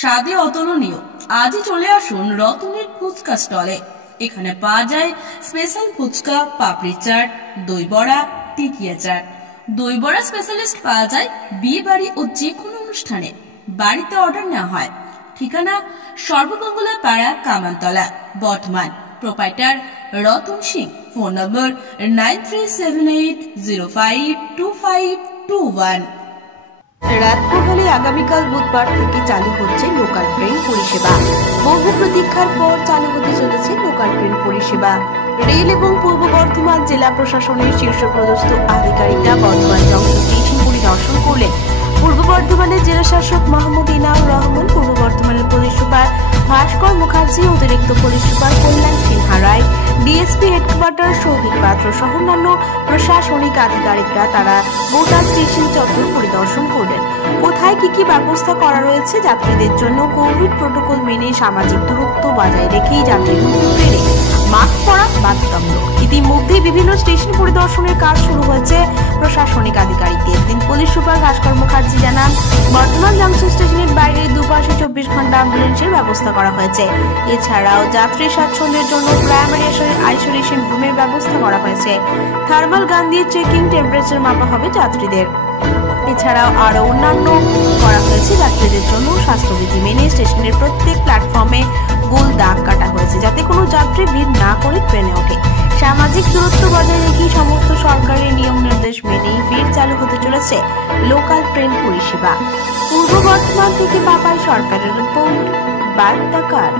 স্বাদে অতুলনীয়। আজই চলে আসুন রতনের ফুচকা স্টলে। এখানে পাওয়া যায় স্পেশাল ফুচকা, পাপড়ি চাট, দই বড়া, টিকিয়া চাট। দই বড়া স্পেশালিস্ট পাওয়া যায় বিয়ে বাড়ি ও যে কোনো অনুষ্ঠানে। বাড়িতে অর্ডার নেওয়া হয়। ঠিকানা সর্বমঙ্গলা পাড়া, কামানতলা, বর্ধমান। প্রোপাইটার রতন সিং। ফোন নম্বর 9378052521। রাত পোহালে আগামীকাল বুধবার থেকে চালু হচ্ছে লোকাল ট্রেন পরিষেবা। বহু প্রতীক্ষার পর চালু হতে চলেছে লোকাল ট্রেন পরিষেবা। রেল এবং পূর্ব বর্ধমান জেলা প্রশাসনের শীর্ষপদস্থ আধিকারিকরা বর্ধমান জংশন স্টেশন পরিদর্শন করলেন। পূর্ব বর্ধমানের জেলা শাসক মোহাম্মদ ইনাউর রহমান, পূর্ব বর্ধমানের পুলিশ সুপার ভাস্কর মুখার্জি, অতিরিক্ত পুলিশ সুপার কল্যাণ সিনহা রায়, ডিএসপি হেডকোয়ার্টার সৌভিক পাত্র সহ অন্যান্য প্রশাসনিক আধিকারিকরা তারা গোটা স্টেশন চত্বর পরিদর্শন করলেন। কোথায় কি ব্যবস্থা করা রয়েছে যাত্রীদের জন্য, কোভিড প্রোটোকল মেনে সামাজিক দূরত্ব বজায় রেখেই যাত্রীগণ ট্রেনে মাস্ক পরা বাধ্যতামূলক। ইতিমধ্যে বিভিন্ন স্টেশন পরিদর্শনের কাজ শুরু হয়েছে প্রশাসনিক আধিকারিকদের। দিন পুলিশ সুপার ভাস্কর মুখার্জি জানান, বর্ধমান জংশন স্টেশনের বাইরে দুপাশে 24 ঘন্টা অ্যাম্বুলেন্সের ব্যবস্থা করা হয়েছে। এছাড়াও যাত্রী স্বাচ্ছন্দ্যের জন্য প্রাইমারি আইসোলেশন রুমের ব্যবস্থা করা হয়েছে। থার্মাল গান দিয়ে চেকিং, টেম্পারেচার মাপা হবে যাত্রীদের। এছাড়াও আরো অন্যান্য করা হয়েছে যাত্রীদের জন্য। স্বাস্থ্যবিধি মেনে স্টেশনের প্রত্যেক প্ল্যাটফর্মে গোল দাগ কাটা হয়েছে যাতে কোনো যাত্রী ভিড় না করে ট্রেনে ওঠে। সামাজিক দূরত্ব বজায় রেখে সমস্ত সরকারের নিয়ম নির্দেশ মেনেই ফের চালু হতে চলেছে লোকাল ট্রেন পরিষেবা। পূর্ব বর্ধমান থেকে পাপাই সরকারের রিপোর্ট, বার্তাকার।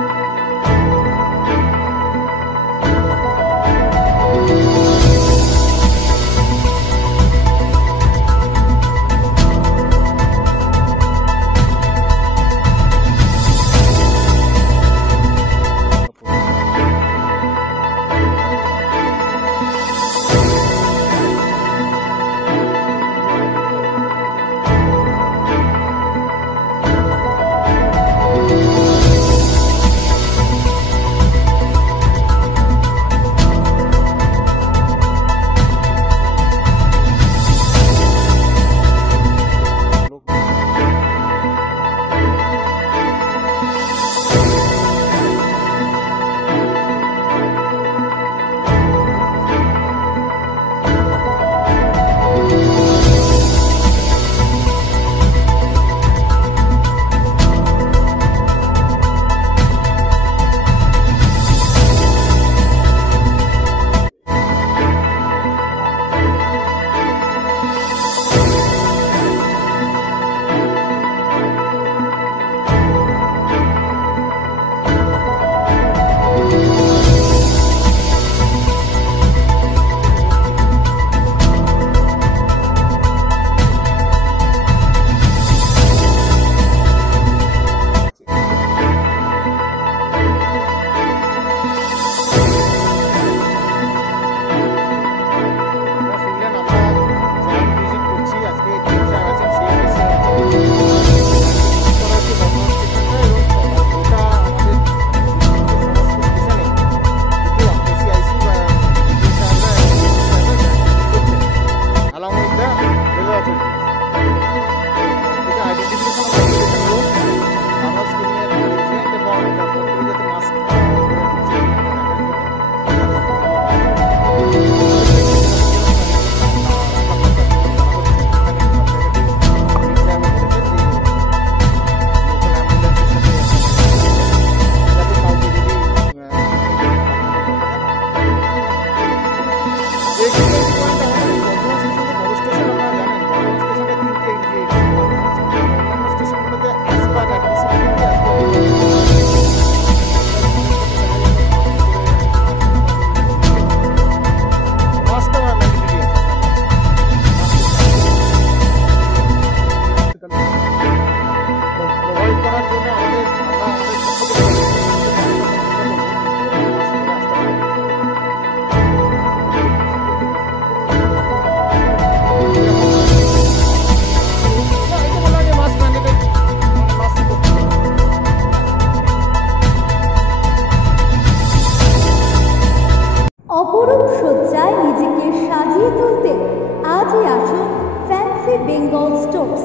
বেঙ্গল স্টোর্স।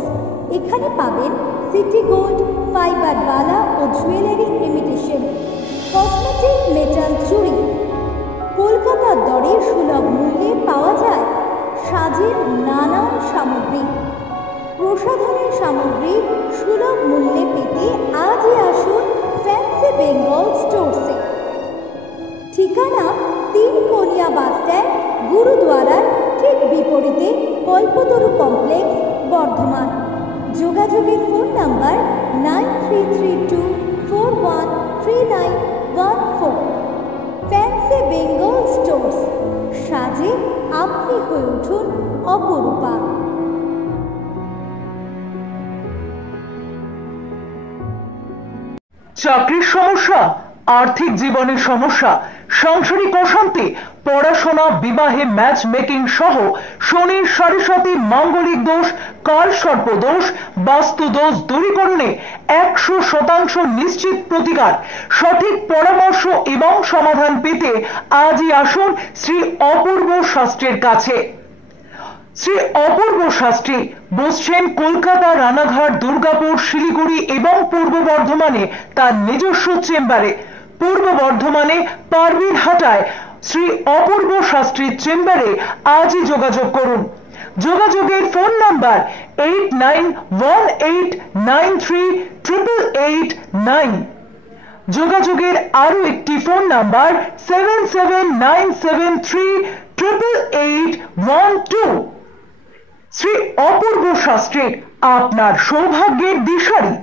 এখানে পাবেন সিটি গোল্ড, ফাইবার বালা, কাজের নানান সামগ্রী, প্রসাধনের সামগ্রী সুলভ মূল্যে পেতে আজই আসুন ফ্যান্সি বেঙ্গল স্টোরসে। ঠিকানা তিনকোনিয়া বাস স্ট্যান্ড, গুরুদ্বারার ঠিক বিপরীতে, কল্পতরু কমপ্লেক্স, বর্ধমান। যোগাযোগের phone number 9332413914। Fancy Bengal stores, সাজে আপনি হয়ে উঠুন অপরূপা। চাকরির সমস্যা, আর্থিক জীবনের সমস্যা, সাংসারিক অশান্তি, পড়াশোনা, বিবাহে ম্যাচ মেকিং সহ শনির সাড়ে মাঙ্গলিক দোষ, কালসর্প দোষ, বাস্তু দোষ দূরীকরণে 100% নিশ্চিত প্রতিকার, সঠিক পরামর্শ এবং সমাধান পেতে আজই আসুন শ্রী অপূর্ব শাস্ত্রীর কাছে। শ্রী অপূর্ব শাস্ত্রী বসছেন কলকাতা, রানাঘাট, দুর্গাপুর, শিলিগুড়ি এবং পূর্ব বর্ধমানে তার নিজস্ব চেম্বারে। পূর্ব বর্ধমানে পারবিরহাটায় শ্রী অপূর্ব শাস্ত্রীর চেম্বারে আজই যোগাযোগ করুন। যোগাযোগের ফোন নাম্বার 8918938889। যোগাযোগের আরো একটি ফোন নাম্বার 7797388812। শ্রী অপূর্ব শাস্ত্রী আপনার সৌভাগ্যের দিশারি।